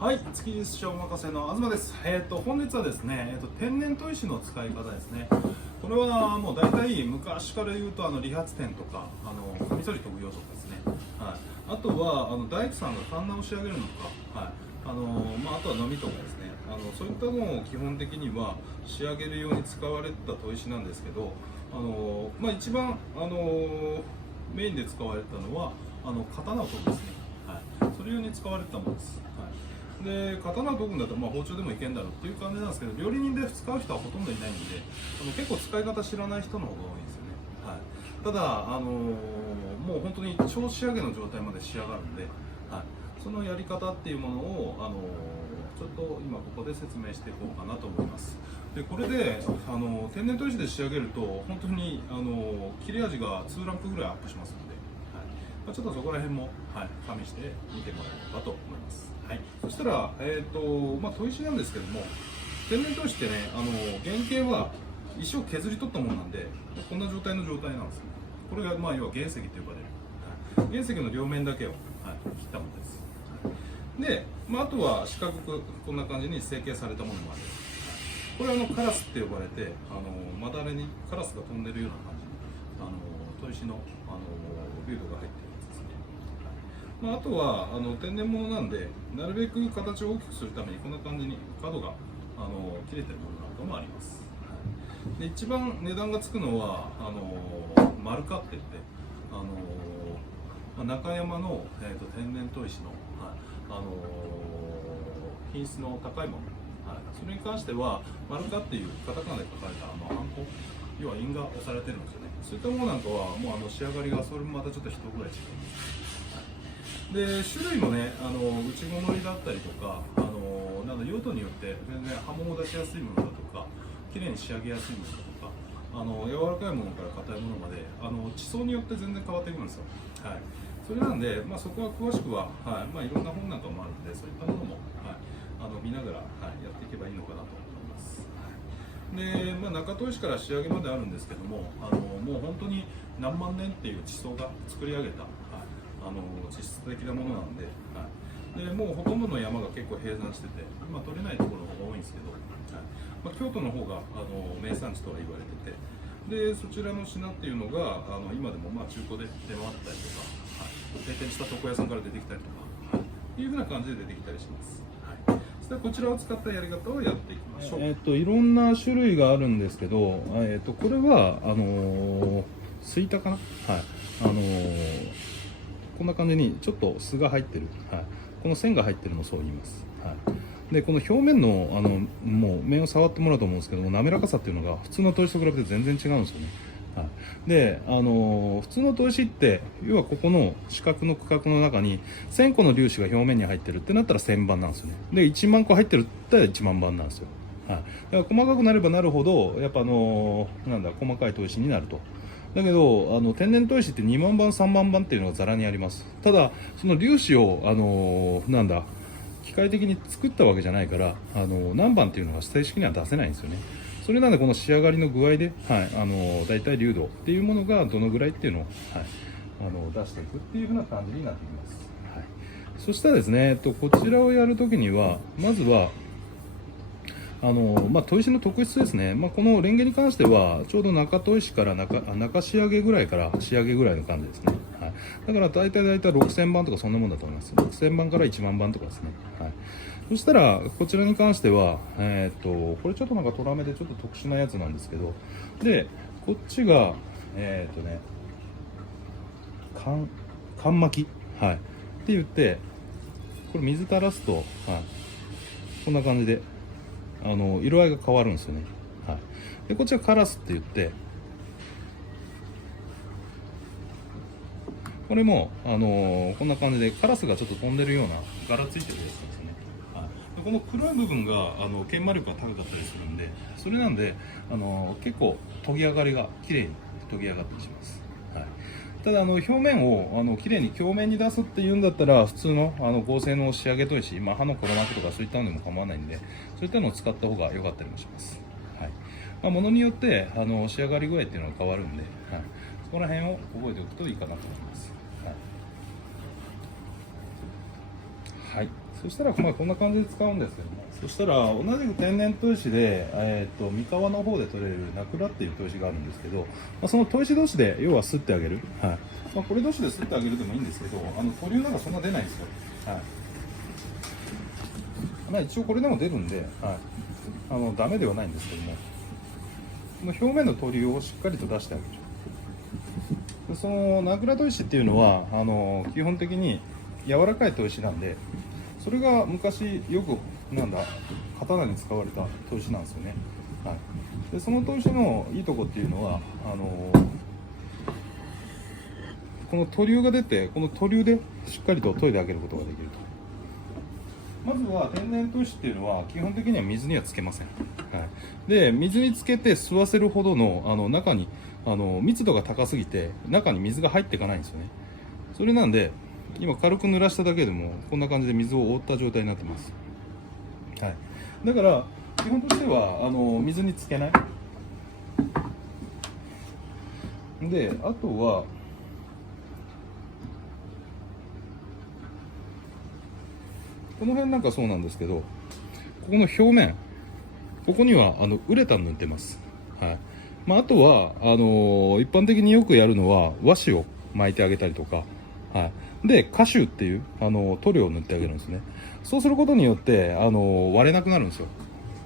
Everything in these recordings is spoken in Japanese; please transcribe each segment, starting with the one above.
はい、築地市場お任せの東です。本日はですね、天然砥石の使い方ですね。これはもう大体昔から言うと理髪店とかカミソリ研ぐ用とかですね。はい。あとは大工さんがカンナを仕上げるのとか、はい。あとはのみとかですね。そういったのを基本的には仕上げるように使われてた砥石なんですけど、一番メインで使われてたのは刀を研ぐですね。はい。それ用に使われてたものです。はい。で刀を研ぐんだったら包丁でもいけんだろうっていう感じなんですけど、料理人で使う人はほとんどいないんで結構使い方知らない人の方が多いんですよね。はい、ただもう本当に超仕上げの状態まで仕上がるんで、はい、そのやり方っていうものをちょっと今ここで説明していこうかなと思います。でこれで天然砥石で仕上げると本当に切れ味が2ランクぐらいアップしますので、ちょっとそこら辺も、加味して見てもらえればと思います。はい、そしたら、砥石なんですけども、天然砥石ってね、原型は石を削り取ったものなんで、こんな状態の状態なんですね。これが、要は原石と呼ばれる、原石の両面だけを、切ったものです。で、あとは四角くこんな感じに成形されたものもある。これはカラスって呼ばれて、まだれにカラスが飛んでるような感じに砥石の、流度が入ってる。あとは天然物なんで、なるべく形を大きくするためにこんな感じに角が切れてるものなんかもあります。で一番値段がつくのは丸カって言って、中山の、天然砥石の、品質の高いもの、それに関しては丸カっていうカタカナで書かれたハンコ、要は印が押されてるんですよね。そういったものなんかはもう仕上がりがそれもまたちょっと一ぐらい違うんです。で種類もね、内子のりだったりとか、用途によって全然刃物を出しやすいものだとか、綺麗に仕上げやすいものだとか、柔らかいものから硬いものまで地層によって全然変わってくるんですよ。はい、それなんで、そこは詳しくは、いろんな本なんかもあるんで、そういったものも、見ながら、やっていけばいいのかなと思います。で、中砥石から仕上げまであるんですけども、もう本当に何万年っていう地層が作り上げた、地質的なものなんで、でもうほとんどの山が結構閉山してて、今取れないところが多いんですけど、京都の方が名産地とは言われてて、でそちらの品っていうのが今でも中古で出回ったりとか、閉店した床屋さんから出てきたりとか、いうふうな感じで出てきたりします。そしてこちらを使ったやり方をやっていきましょう。いろんな種類があるんですけど、これは水板かな、こんな感じにちょっと巣が入ってる、この線が入ってるのをそう言います。でこの表面のもう面を触ってもらうと思うんですけども、滑らかさっていうのが普通の砥石と比べて全然違うんですよね。で普通の砥石って要はここの四角の区画の中に1000個の粒子が表面に入ってるってなったら1000番なんですよね。で1万個入ってるって言ったら1万番なんですよ。だから細かくなればなるほどやっぱ細かい砥石になると。だけど天然砥石って2万番3万番っていうのがざらにあります。ただその粒子を機械的に作ったわけじゃないから何番っていうのが正式には出せないんですよね。それなんでこの仕上がりの具合で、だいたい流度っていうものがどのぐらいっていうのを、出していくっていうふうな感じになってきます。そしたらですね、こちらをやるときにはまずは砥石の特質ですね。このレンゲに関してはちょうど中砥石から中仕上げぐらいから仕上げぐらいの感じですね。だから大体6000番とかそんなもんだと思います。6000番から1万番とかですね。そしたらこちらに関してはこれちょっとトラメでちょっと特殊なやつなんですけど、でこっちが缶巻き、って言ってこれ水垂らすと、こんな感じで色合いが変わるんですよね。でこっちはカラスって言って、これも、こんな感じでカラスがちょっと飛んでるような柄ついてるやつですね。でこの黒い部分が研磨力が高かったりするんで、それなんで結構研ぎ上がりが綺麗に研ぎ上がったりします。ただ表面を綺麗に鏡面に出すっていうんだったら普通の合成の仕上げ砥石、刃の黒幕とかそういったのでも構わないんで、そういったのを使った方が良かったりもします。ものによって仕上がり具合っていうのが変わるんで、そこら辺を覚えておくといいかなと思います。そしたら、こんな感じで使うんですけども、そしたら同じく天然砥石で、三河の方で取れるナクラっていう砥石があるんですけど、その砥石同士で要は擦ってあげる、はい、これ同士で擦ってあげるでもいいんですけど、塗料なんかそんな出ないんですよ。はい、一応これでも出るんで、はい、ダメではないんですけども、この表面の塗料をしっかりと出してあげる。でそのナクラ砥石っていうのは基本的に柔らかい砥石なんで、それが昔よく刀に使われた砥石なんですよね。はい、でその砥石のいいとこっていうのはこの塗料が出て、この塗料でしっかりと研いであげることができると。まずは天然砥石っていうのは基本的には水にはつけません。はい、で水につけて吸わせるほどの中に密度が高すぎて中に水が入っていかないんですよね。それなんで今軽く濡らしただけでもこんな感じで水を覆った状態になってます。はい、だから基本としては水につけないで、あとはこの辺なんかそうなんですけど、ここの表面、ここにはウレタン塗ってます。はい、あとは一般的によくやるのは和紙を巻いてあげたりとか、はい、でカシュっていう塗料を塗ってあげるんですね。そうすることによって割れなくなるんですよ。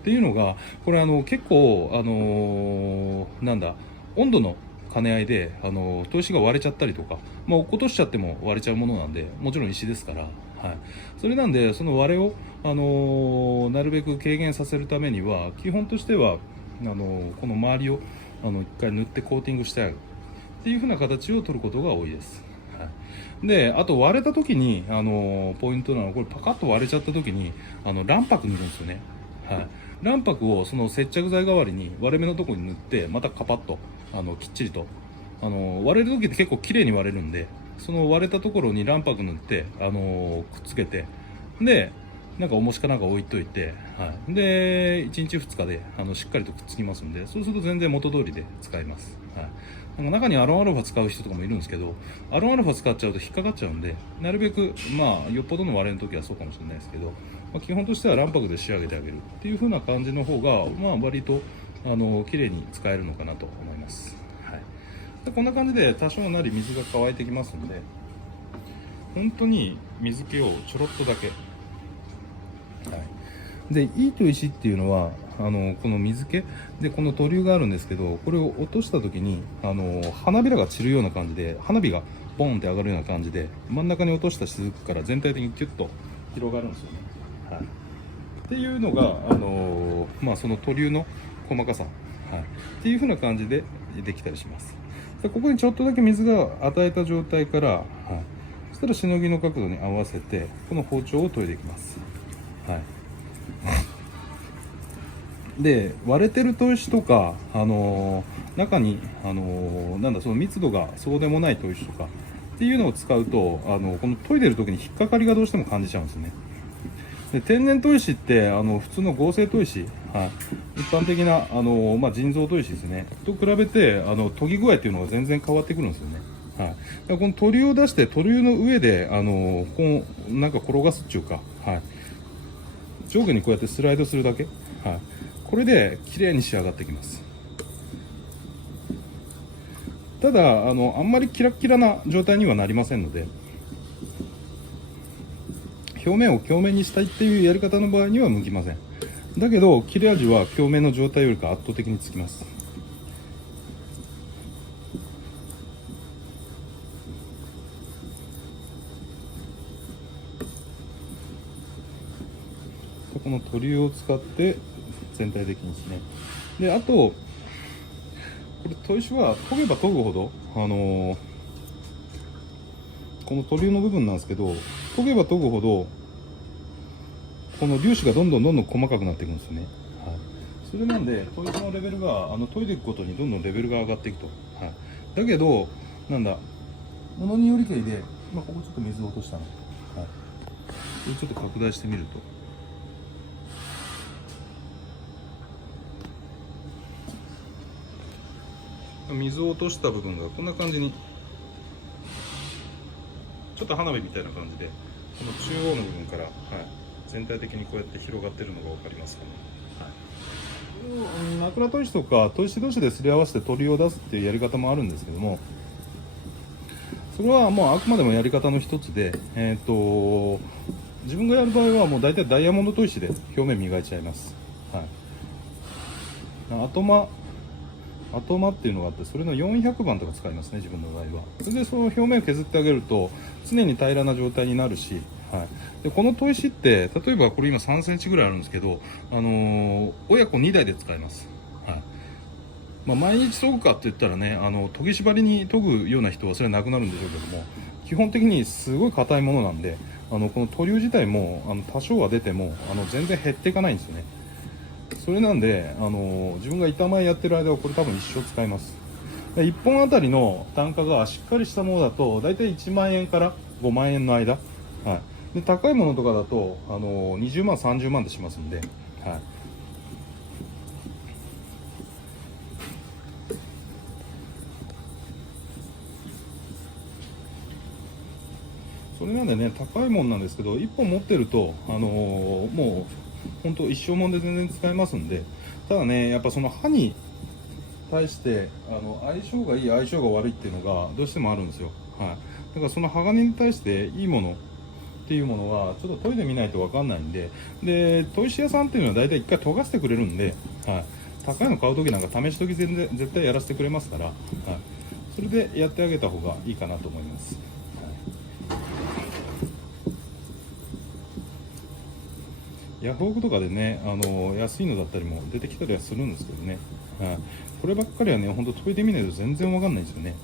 っていうのがこれ結構温度の兼ね合いで砥石が割れちゃったりとか、落っことしちゃっても割れちゃうものなんで、もちろん石ですから、はい、それなんでその割れをなるべく軽減させるためには基本としてはこの周りを一回塗ってコーティングしてあげるっていう風な形を取ることが多いです。はい、であと割れた時にポイントなのは、これパカッと割れちゃった時に卵白塗るんですよね。はい、卵白をその接着剤代わりに割れ目のところに塗って、またカパッときっちりと割れる時って結構綺麗に割れるんで、その割れたところに卵白塗ってくっつけて、でなんか重しかなんか置いといて、はい、で1日2日でしっかりとくっつきますんで、そうすると全然元通りで使えます。はい、なんか中にアロンアルファ使う人とかもいるんですけど、アロンアルファ使っちゃうと引っかかっちゃうんで、なるべくよっぽどの割れの時はそうかもしれないですけど、基本としては卵白で仕上げてあげるっていう風な感じの方が割と綺麗に使えるのかなと思います。はい、でこんな感じで多少なり水が乾いてきますので、本当に水気をちょろっとだけ。はい、でいい砥石っていうのはこの水気でこの塗料があるんですけど、これを落とした時に花びらが散るような感じで、花火がボンって上がるような感じで、真ん中に落とした雫から全体的にキュッと広がるんですよね。はい、っていうのがその塗料の細かさ、はい、っていう風な感じでできたりします。でここにちょっとだけ水が与えた状態から、はい、そしたらしのぎの角度に合わせてこの包丁を研いでいきます。はい、で割れてる砥石とか、中に、その密度がそうでもない砥石とかっていうのを使うとこの研いでる時に引っかかりがどうしても感じちゃうんですね。で天然砥石って普通の合成砥石、はい、一般的な人造砥石ですねと比べて研ぎ具合っていうのが全然変わってくるんですよね。はい、だからこの塗料を出して塗料の上でこうなんか転がすっていうか、はい、上下にこうやってスライドするだけ、はい、これで綺麗に仕上がってきます。ただあんまりキラッキラな状態にはなりませんので、表面を鏡面にしたいっていうやり方の場合には向きません。だけど切れ味は鏡面の状態よりか圧倒的につきます。この塗料を使って全体的にですね。であとこれ砥石は研げば研ぐほどこの塗料の部分なんですけど、研げば研ぐほどこの粒子がどんどん細かくなっていくんですよね。はい、それなんで砥石のレベルが研いでいくことにどんどんレベルが上がっていくと。はい、だけどものによりけりで、ここちょっと水を落としたの、はい、これちょっと拡大してみると、水を落とした部分がこんな感じにちょっと花火みたいな感じで、この中央の部分から、はい、全体的にこうやって広がってるのが分かりますかね。枕砥石とか砥石同士ですり合わせて鳥を出すっていうやり方もあるんですけども、それはもうあくまでもやり方の一つで、自分がやる場合はもう大体ダイヤモンド砥石で表面磨いちゃいます。はい、後間っていうのがあって、それの400番とか使いますね、自分の場合は。それでその表面を削ってあげると常に平らな状態になるし、はい、でこの砥石って例えばこれ今3センチぐらいあるんですけど、親子2台で使えます。はい、毎日研ぐかって言ったらね、研ぎ縛りに研ぐような人はそれはなくなるんでしょうけども、基本的にすごい硬いものなんで、この塗料自体も多少は出ても全然減っていかないんですよね。それなんで自分が板前やってる間はこれ多分一生使えます。1本あたりの単価がしっかりしたものだと大体1万円から5万円の間、はい、で高いものとかだと20万30万でしますんで、はい、それなんでね、高いもんなんですけど、1本持ってると、もう本当一生もんで全然使えますんで、ただね、やっぱその刃に対して相性がいい、相性が悪いっていうのがどうしてもあるんですよ。はい、だからその鋼に対していいものっていうものはちょっと研いでみないと分かんないんで、砥石屋さんっていうのは大体1回研がせてくれるんで、はい、高いの買う時なんか試し研ぎ絶対やらせてくれますから、はい、それでやってあげた方がいいかなと思います。ヤフオクとかでね、安いのだったりも出てきたりはするんですけどね、はい、こればっかりはね、ほんと研いでみないと全然わかんないですよね。